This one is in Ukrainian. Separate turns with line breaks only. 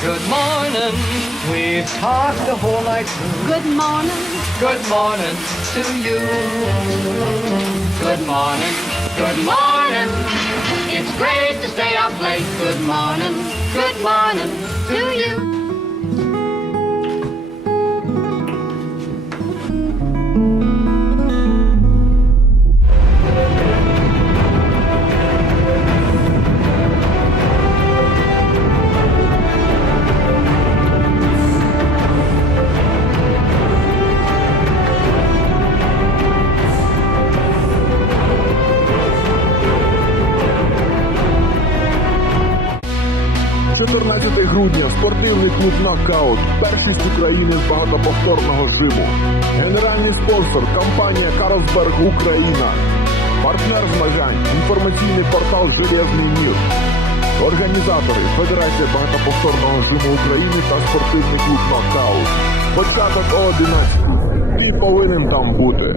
Good morning. We've talked the whole night through.
Good morning.
Good morning to you. Good morning. Good morning. It's great to stay up late. Good morning.
Good morning to you.
14 грудня спортивний клуб «Нокаут». Першість України з багатоповторного жиму. Генеральний спонсор компанія Карлсберг Україна. Партнер змагань інформаційний портал Железний мір. Організатори Федерація багатоповторного жиму України та спортивний клуб «Нокаут». Початок о 11. Ти повинен там бути.